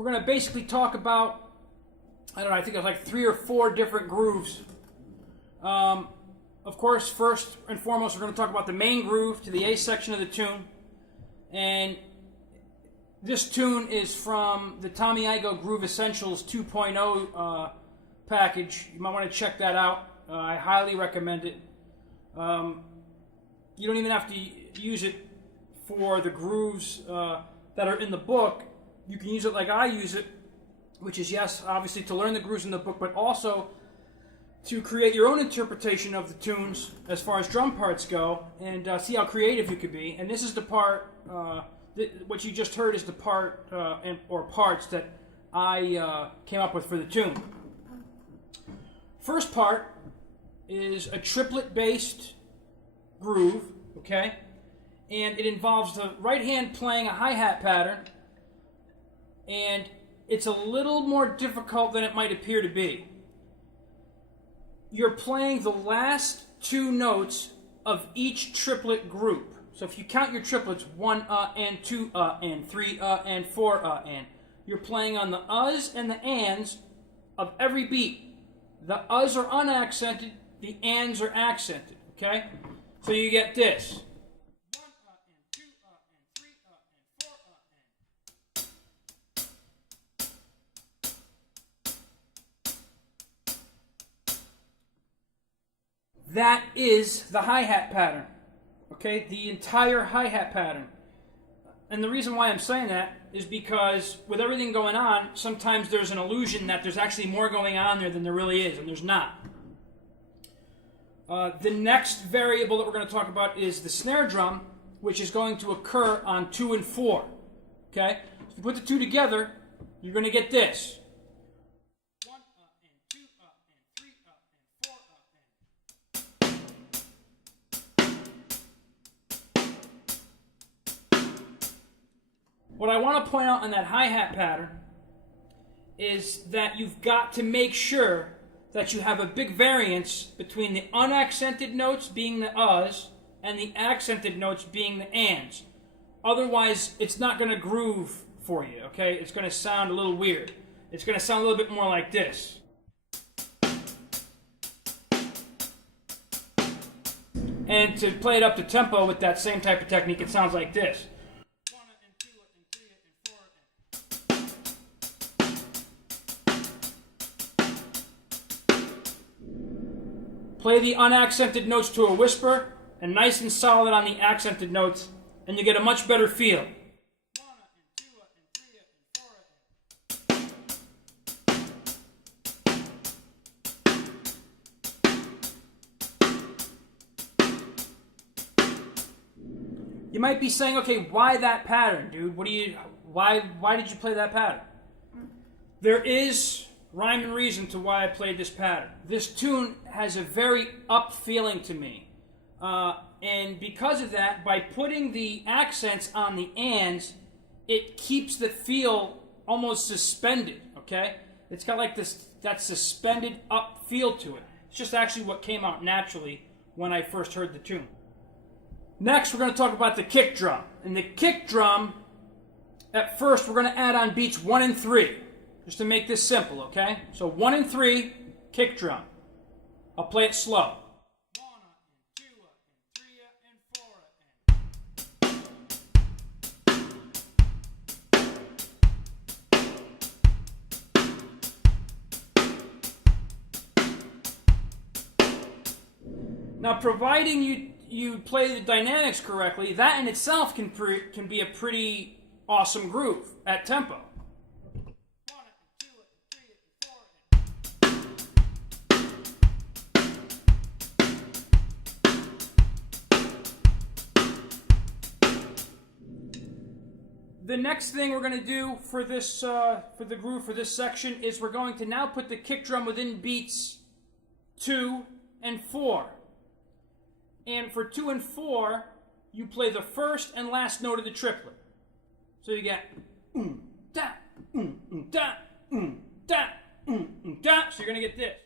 we're going to basically talk about, I don't know, I think it's like 3 or 4 different grooves. Of course, first and foremost, we're going to talk about the main groove to the A section of the tune. And this tune is from the Tommy Igoe Groove Essentials 2.0 package. You might want to check that out. I highly recommend it. You don't even have to use it for the grooves that are in the book. You can use it like I use it, which is, yes, obviously to learn the grooves in the book, but also to create your own interpretation of the tunes as far as drum parts go, and see how creative you could be. And this is the part, what you just heard is the part, or parts that I came up with for the tune. First part is a triplet-based groove, okay? And it involves the right hand playing a hi-hat pattern, and it's a little more difficult than it might appear to be. You're playing the last 2 notes of each triplet group. So if you count your triplets, 1 and 2 and 3 and 4 and, you're playing on the uhs and the ands of every beat. The uhs are unaccented, the ands are accented, okay? So you get this. 1 and 2 and 3 and 4 and. That is the hi-hat pattern, okay? The entire hi-hat pattern. And the reason why I'm saying that is because with everything going on, sometimes there's an illusion that there's actually more going on there than there really is, and there's not. The next variable that we're going to talk about is the snare drum, which is going to occur on 2 and 4. Okay? So if you put the 2 together, you're going to get this. 1 and 2 and 3 and 4 and. What I want to point out on that hi-hat pattern is that you've got to make sure that you have a big variance between the unaccented notes being the uhs and the accented notes being the ands. Otherwise, it's not going to groove for you, okay? It's going to sound a little weird. It's going to sound a little bit more like this. And to play it up to tempo with that same type of technique, it sounds like this. Play the unaccented notes to a whisper, and nice and solid on the accented notes, and you get a much better feel. You might be saying, okay, why that pattern, dude? Why did you play that pattern? There is rhyme and reason to why I played this pattern. This tune has a very up feeling to me. And because of that, by putting the accents on the ands, it keeps the feel almost suspended, okay? It's got like that suspended up feel to it. It's just actually what came out naturally when I first heard the tune. Next, we're going to talk about the kick drum. And the kick drum, at first, we're going to add on beats 1 and 3. Just to make this simple, okay? So 1 and 3, kick drum. I'll play it slow. 1 and 2 and 4 and. Now, providing you play the dynamics correctly, that in itself can be a pretty awesome groove at tempo. The next thing we're going to do for this, for the groove for this section is we're going to now put the kick drum within beats 2 and 4. And for 2 and 4, you play the first and last note of the triplet. So you get da, da, da, da. So you're going to get this.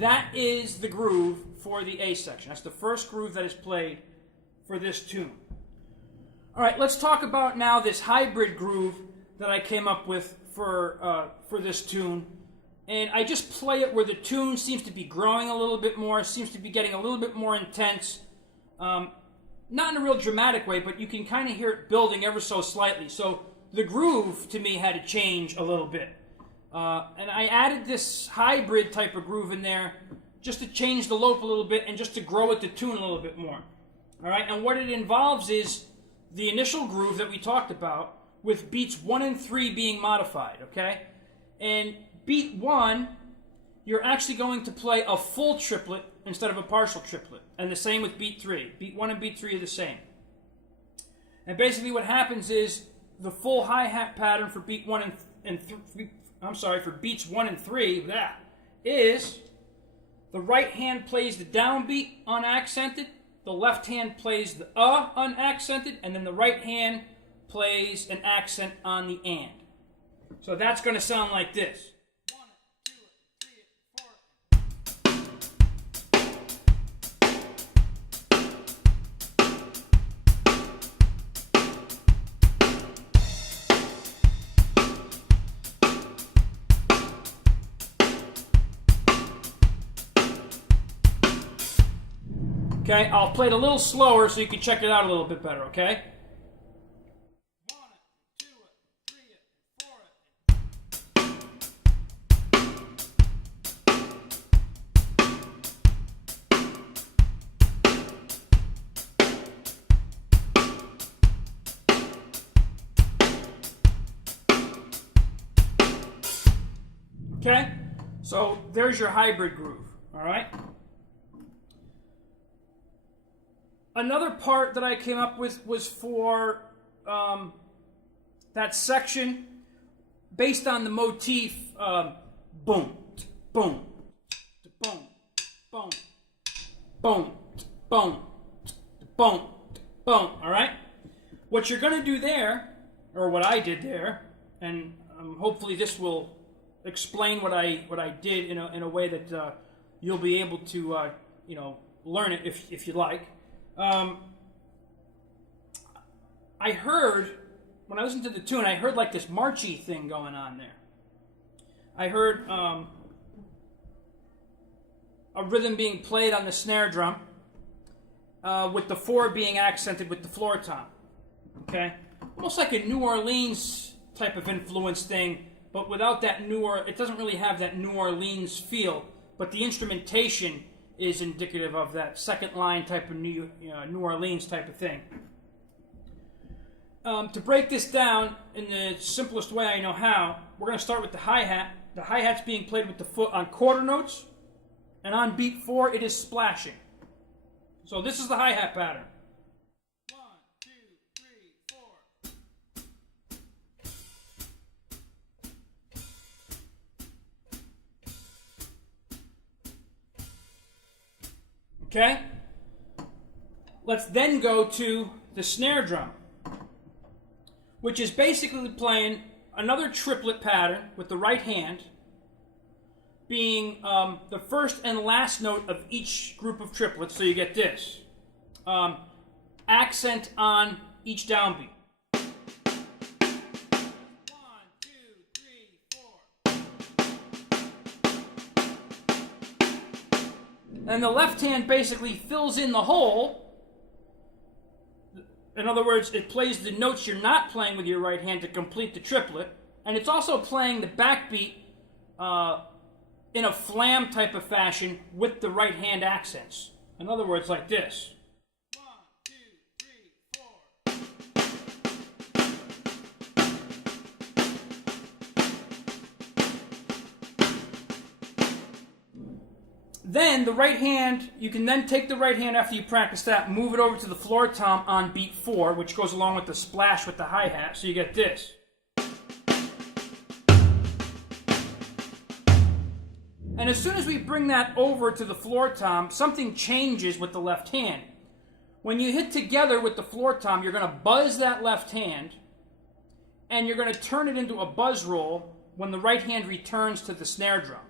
that is the groove for the A section. That's the first groove that is played for this tune. All right, let's talk about now this hybrid groove that I came up with for this tune. And I just play it where the tune seems to be growing a little bit more, seems to be getting a little bit more intense. Not in a real dramatic way, but you can kind of hear it building ever so slightly. So the groove, to me, had to change a little bit. And I added this hybrid type of groove in there just to change the lope a little bit and just to grow with the tune a little bit more. All right, and what it involves is the initial groove that we talked about with beats 1 and 3 being modified, okay? And beat 1, you're actually going to play a full triplet instead of a partial triplet. And the same with beat 3. Beat 1 and beat 3 are the same. And basically what happens is the full hi-hat pattern for beat 1 for beats 1 and 3, that is the right hand plays the downbeat unaccented, the left hand plays the unaccented, and then the right hand plays an accent on the and. So that's going to sound like this. Okay, I'll play it a little slower so you can check it out a little bit better, okay? 1, 2, 3. Okay, so there's your hybrid groove, all right? Another part that I came up with was for that section based on the motif boom, boom, boom, boom, boom, boom, boom, boom, all right? What you're going to do there, or what I did there, and hopefully this will explain what I did in a way that you'll be able to learn it if you like. I heard, when I listened to the tune, I heard like this marchy thing going on there. I heard a rhythm being played on the snare drum with the 4 being accented with the floor tom. Okay? Almost like a New Orleans type of influence thing, but without that it doesn't really have that New Orleans feel, but the instrumentation is indicative of that second line type of New Orleans type of thing. To break this down in the simplest way I know how, we're going to start with the hi-hat. The hi-hat's being played with the foot on quarter notes, and on beat 4 it is splashing. So this is the hi-hat pattern. 1, 2, 3, 4. Okay? Let's then go to the snare drum, which is basically playing another triplet pattern with the right hand, being the first and last note of each group of triplets, so you get this. Accent on each downbeat. 1, 2, 3, 4. And the left hand basically fills in the hole. In other words, it plays the notes you're not playing with your right hand to complete the triplet, and it's also playing the backbeat in a flam type of fashion with the right hand accents. In other words, like this. 1, 2, 3, 4. Then the right hand, you can then take the right hand after you practice that, move it over to the floor tom on beat 4, which goes along with the splash with the hi-hat, so you get this. And as soon as we bring that over to the floor tom, something changes with the left hand. When you hit together with the floor tom, you're going to buzz that left hand, and you're going to turn it into a buzz roll when the right hand returns to the snare drum.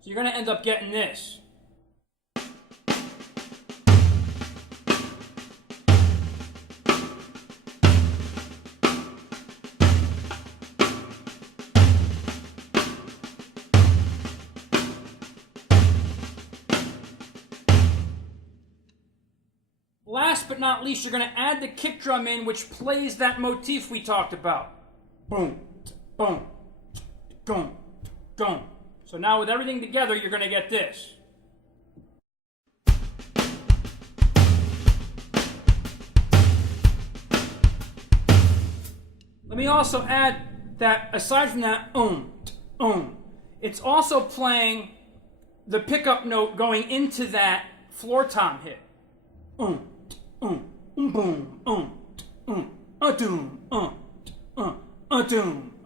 So you're going to end up getting this. Last but not least, you're going to add the kick drum in, which plays that motif we talked about. Boom, boom, boom, boom. So now with everything together, you're going to get this. Let me also add that aside from that, it's also playing the pickup note going into that floor tom hit.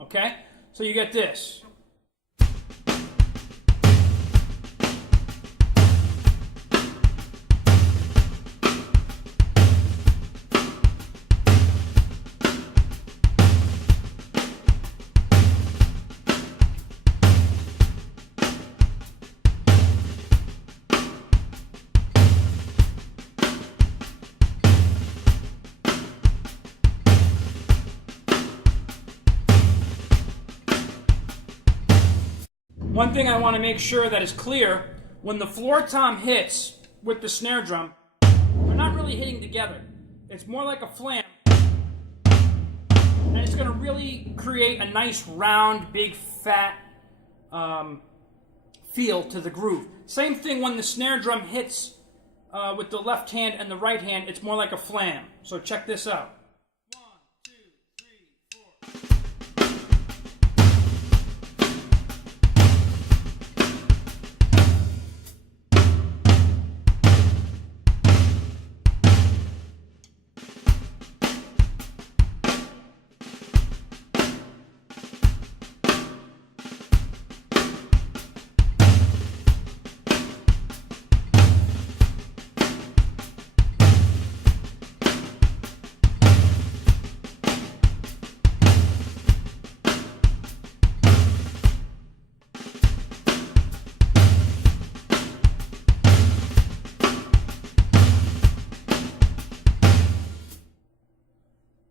Okay? So you get this. One thing I want to make sure that is clear, when the floor tom hits with the snare drum, they're not really hitting together. It's more like a flam, and it's going to really create a nice round, big, fat feel to the groove. Same thing when the snare drum hits with the left hand and the right hand, it's more like a flam. So check this out.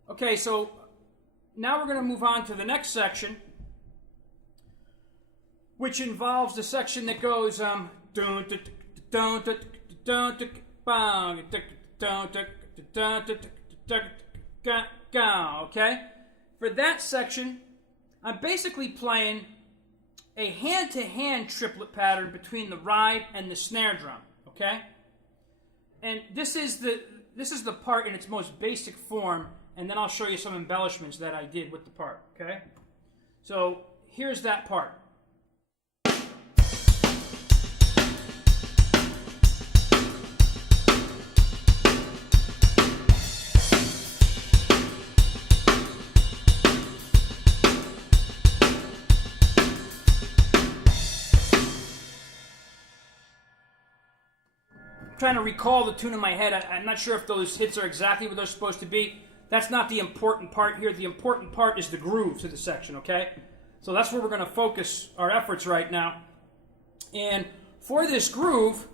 Okay, so now we're going to move on to the next section, which involves the section that goes okay? For that section, I'm basically playing a hand-to-hand triplet pattern between the ride and the snare drum, okay? And this is the part in its most basic form. And then I'll show you some embellishments that I did with the part, okay? So here's that part. I'm trying to recall the tune in my head. I'm not sure if those hits are exactly what they're supposed to be. That's not the important part here. The important part is the groove to the section, okay? So that's where we're going to focus our efforts right now. And for this groove,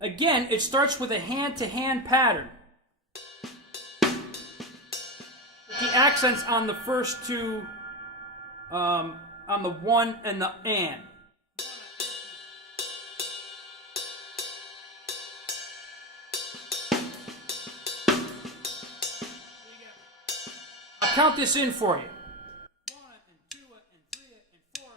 again, it starts with a hand-to-hand pattern. The accents on the first two, on the one and the and. Count this in for you. 1 and 2 and 3 and 4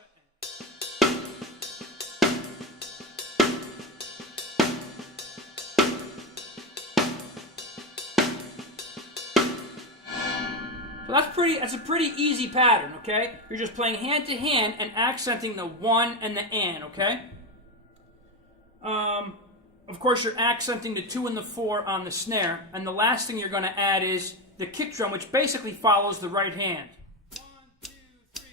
So that's a pretty easy pattern, okay? You're just playing hand to hand and accenting the one and the and, okay? Of course, you're accenting the 2 and the 4 on the snare, and the last thing you're going to add is the kick drum, which basically follows the right hand. 1, 2, 3.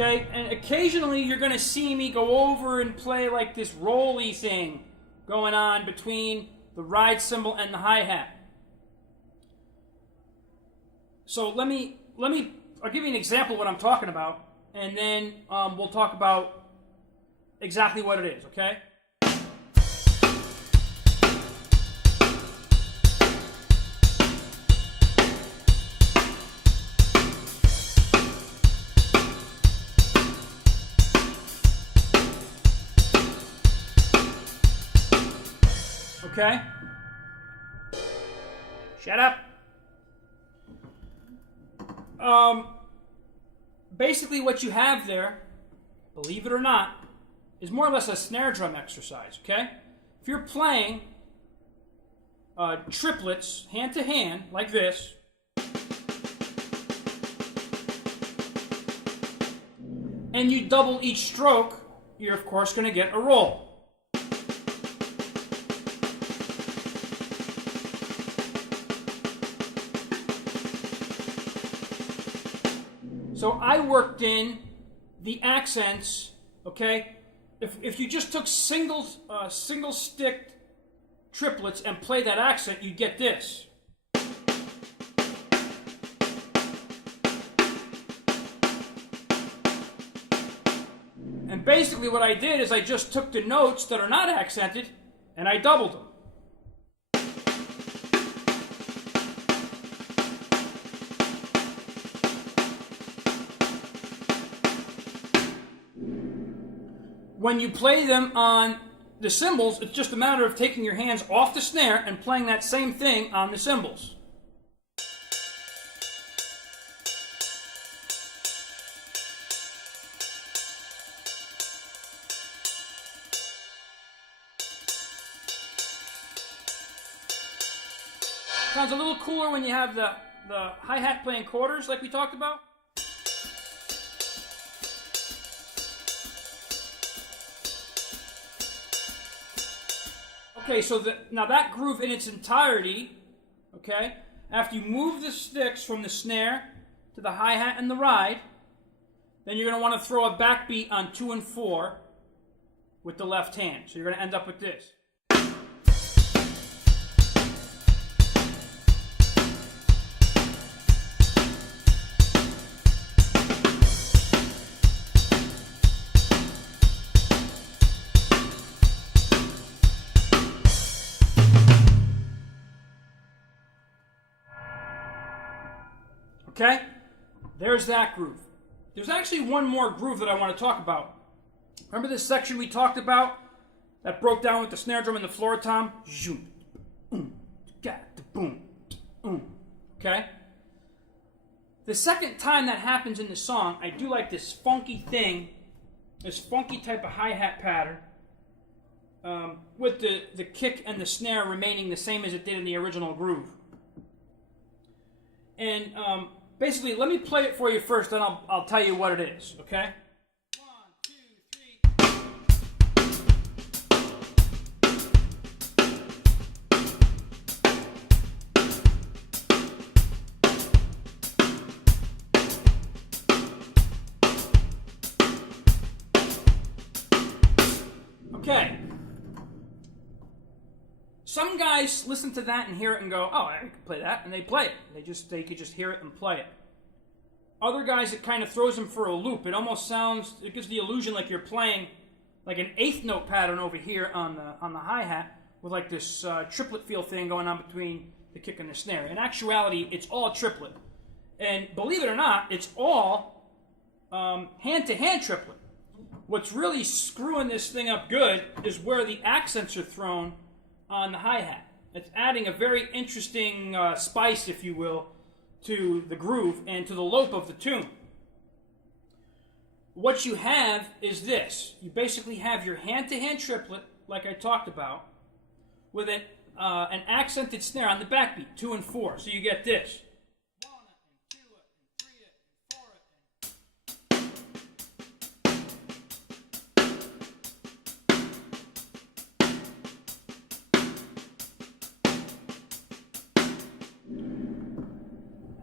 Okay, and occasionally you're going to see me go over and play like this roll-y thing going on between the ride cymbal and the hi-hat. So I'll give you an example of what I'm talking about, and then we'll talk about exactly what it is, okay? Okay? Shut up. Basically what you have there, believe it or not, is more or less a snare drum exercise, okay? If you're playing triplets hand to hand, like this, and you double each stroke, you're of course going to get a roll. So I worked in the accents, okay? If you just took single stick triplets and played that accent, you'd get this. And basically what I did is I just took the notes that are not accented and I doubled them. When you play them on the cymbals, it's just a matter of taking your hands off the snare and playing that same thing on the cymbals. Sounds a little cooler when you have the hi-hat playing quarters like we talked about. Okay, so now that groove in its entirety, okay, after you move the sticks from the snare to the hi-hat and the ride, then you're going to want to throw a backbeat on 2 and 4 with the left hand. So you're going to end up with this. Okay, there's that groove. There's actually one more groove that I want to talk about. Remember this section we talked about that broke down with the snare drum and the floor tom? Okay? The second time that happens in the song, I do like this funky thing, this funky type of hi-hat pattern, with the kick and the snare remaining the same as it did in the original groove. And basically, let me play it for you first, then I'll tell you what it is, okay? 1, 2, 3. Okay. Some guys listen to that and hear it and go, oh, I can play that, and they play it. They could just hear it and play it. Other guys, it kind of throws them for a loop. It almost sounds, it gives the illusion like you're playing like an eighth note pattern over here on the hi-hat with like this triplet feel thing going on between the kick and the snare. In actuality, it's all triplet. And believe it or not, it's all hand-to-hand triplet. What's really screwing this thing up good is where the accents are thrown on the hi-hat. It's adding a very interesting spice, if you will, to the groove and to the lope of the tune. What you have is this. You basically have your hand-to-hand triplet, like I talked about, with an accented snare on the backbeat, 2 and 4. So you get this.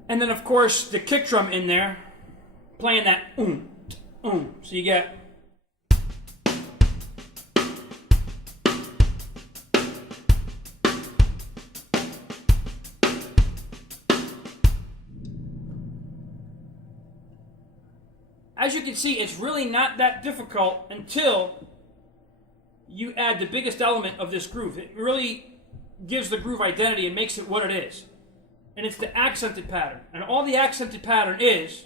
And then, of course, the kick drum in there, playing that So you get. As you can see, it's really not that difficult until you add the biggest element of this groove. It really gives the groove identity and makes it what it is. And it's the accented pattern. And all the accented pattern is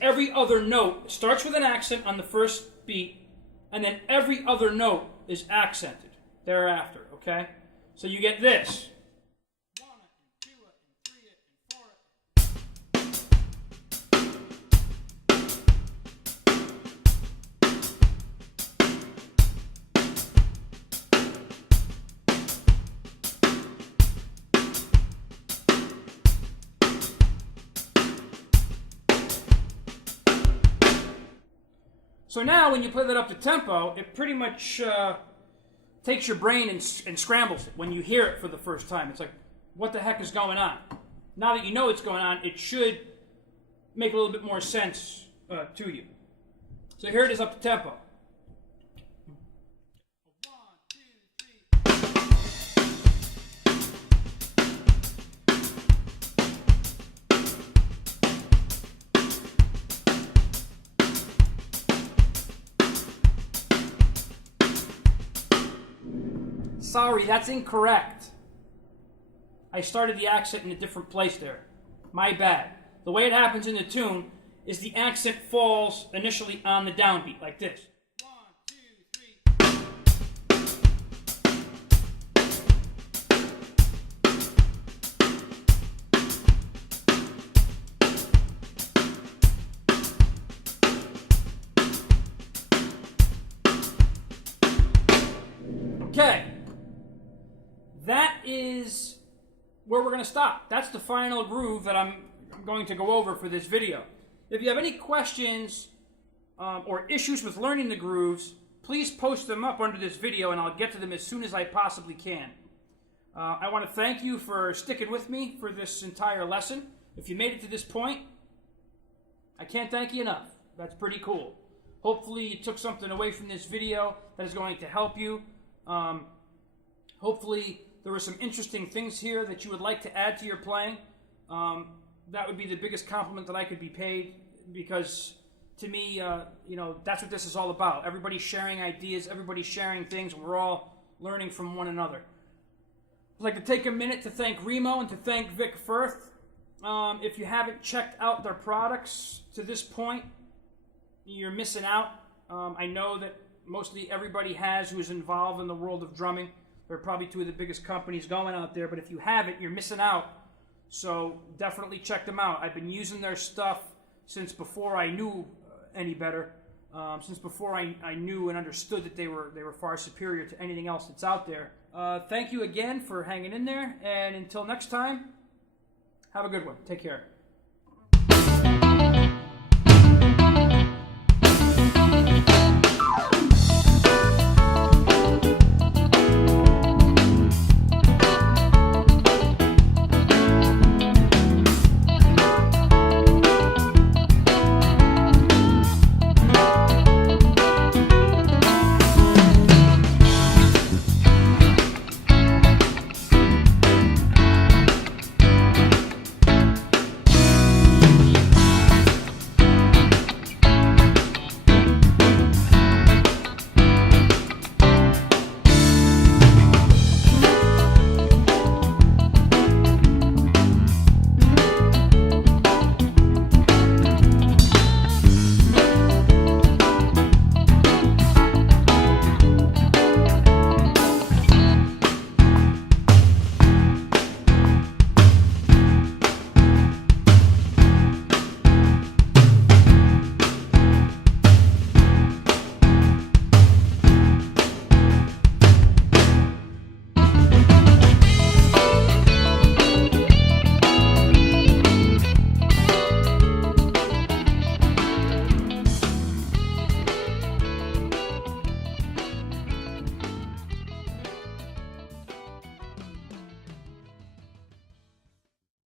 every other note starts with an accent on the first beat, and then every other note is accented thereafter, okay? So you get this. So now when you play that up to tempo, it pretty much takes your brain and scrambles it when you hear it for the first time. It's like, what the heck is going on? Now that you know what's going on, it should make a little bit more sense to you. So here it is up to tempo. Sorry, that's incorrect. I started the accent in a different place there. My bad. The way it happens in the tune is the accent falls initially on the downbeat, like this. 1, 2, 3. Okay. That is where we're going to stop. That's the final groove that I'm going to go over for this video. If you have any questions or issues with learning the grooves, please post them up under this video and I'll get to them as soon as I possibly can. I want to thank you for sticking with me for this entire lesson. If you made it to this point, I can't thank you enough. That's pretty cool. Hopefully you took something away from this video that is going to help you. Hopefully there were some interesting things here that you would like to add to your playing. That would be the biggest compliment that I could be paid, because to me, that's what this is all about. Everybody's sharing ideas, everybody's sharing things, and we're all learning from one another. I'd like to take a minute to thank Remo and to thank Vic Firth. If you haven't checked out their products to this point, you're missing out. I know that mostly everybody has who is involved in the world of drumming. They're probably two of the biggest companies going out there, but if you haven't, you're missing out. So definitely check them out. I've been using their stuff since before I knew any better, since before I knew and understood that they were far superior to anything else that's out there. Thank you again for hanging in there, and until next time, have a good one. Take care.